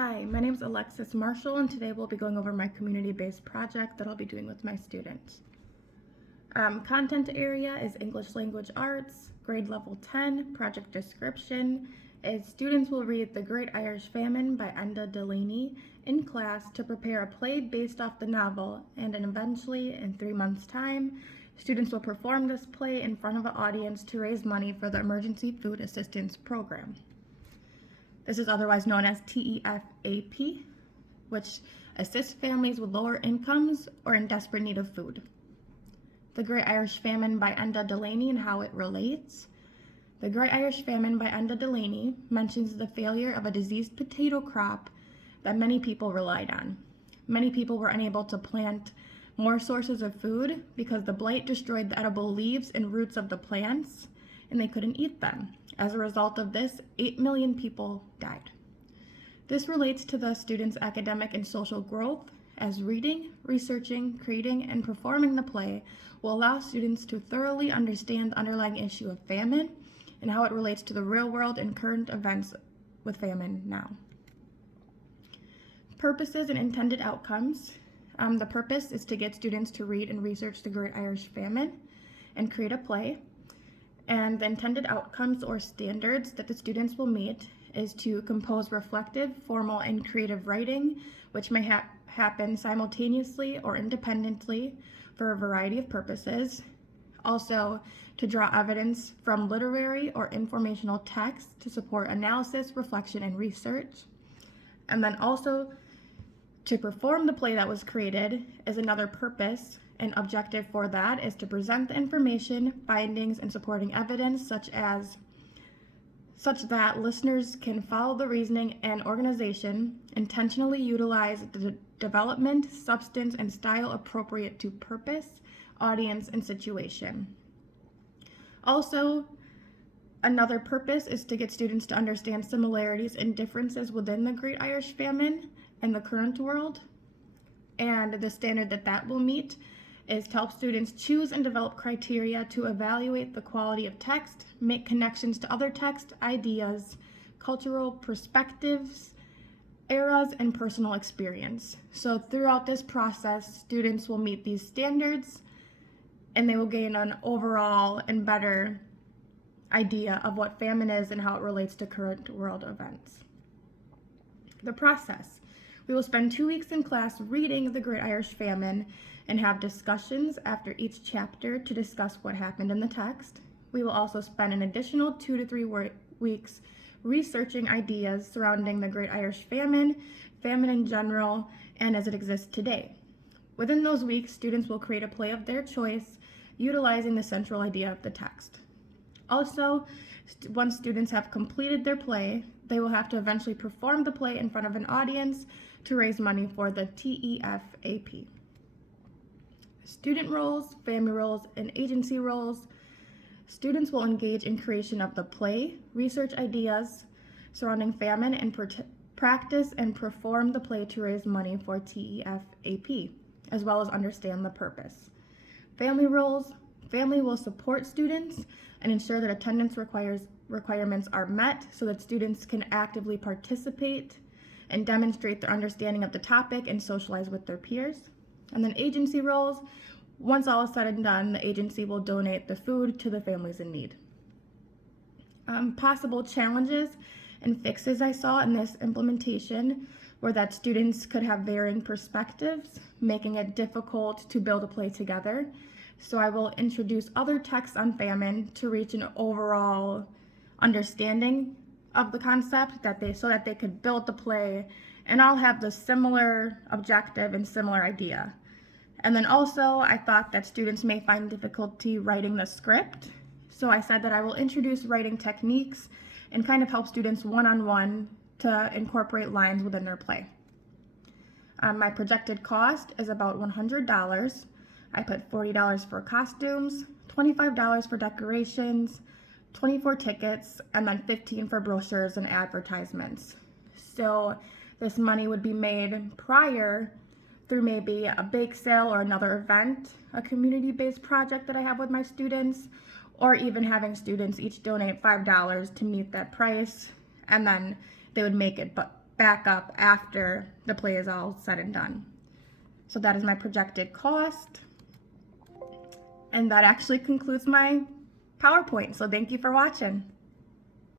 Hi, my name is Alexis Marshall, and today we'll be going over my community-based project that I'll be doing with my students. Content area is English Language Arts, grade level 10. Project description is students will read The Great Irish Famine by Enda Delaney in class to prepare a play based off the novel, and then eventually, in 3 months' time, students will perform this play in front of an audience to raise money for the Emergency Food Assistance Program. This is otherwise known as TEFAP, which assists families with lower incomes or in desperate need of food. The Great Irish Famine by Enda Delaney and how it relates. The Great Irish Famine by Enda Delaney mentions the failure of a diseased potato crop that many people relied on. Many people were unable to plant more sources of food because the blight destroyed the edible leaves and roots of the plants, and they couldn't eat them. As a result of this, 8 million people died. This relates to the students' academic and social growth, as reading, researching, creating, and performing the play will allow students to thoroughly understand the underlying issue of famine and how it relates to the real world and current events with famine now. Purposes and intended outcomes. The purpose is to get students to read and research the Great Irish Famine and create a play. And the intended outcomes or standards that the students will meet is to compose reflective, formal, and creative writing, which may happen simultaneously or independently for a variety of purposes. Also, to draw evidence from literary or informational texts to support analysis, reflection, and research. And then also, to perform the play that was created is another purpose. An objective for that is to present the information, findings, and supporting evidence such that listeners can follow the reasoning and organization, intentionally utilize the development, substance, and style appropriate to purpose, audience, and situation. Also, another purpose is to get students to understand similarities and differences within the Great Irish Famine and the current world. And the standard that will meet is to help students choose and develop criteria to evaluate the quality of text, make connections to other text, ideas, cultural perspectives, eras, and personal experience. So throughout this process, students will meet these standards and they will gain an overall and better idea of what famine is and how it relates to current world events. The process. We will spend 2 weeks in class reading The Great Irish Famine and have discussions after each chapter to discuss what happened in the text. We will also spend an additional 2 to 3 weeks researching ideas surrounding the Great Irish Famine, famine in general, and as it exists today. Within those weeks, students will create a play of their choice, utilizing the central idea of the text. Also, once students have completed their play, they will have to eventually perform the play in front of an audience to raise money for the TEFAP. Student roles, family roles, and agency roles. Students will engage in creation of the play, research ideas surrounding famine, and practice and perform the play to raise money for TEFAP, as well as understand the purpose. Family roles. Family will support students and ensure that attendance requirements are met so that students can actively participate and demonstrate their understanding of the topic and socialize with their peers. And then agency roles. Once all is said and done, the agency will donate the food to the families in need. Possible challenges and fixes I saw in this implementation were that students could have varying perspectives, making it difficult to build a play together. So I will introduce other texts on famine to reach an overall understanding of the concept so that they could build the play and all have the similar objective and similar idea. And then also I thought that students may find difficulty writing the script. So I said that I will introduce writing techniques and kind of help students one-on-one to incorporate lines within their play. My projected cost is about $100. I put $40 for costumes, $25 for decorations, 24 tickets, and then $15 for brochures and advertisements. So this money would be made prior through maybe a bake sale or another event, a community-based project that I have with my students, or even having students each donate $5 to meet that price, and then they would make it back up after the play is all said and done. So that is my projected cost. And that actually concludes my PowerPoint. So thank you for watching.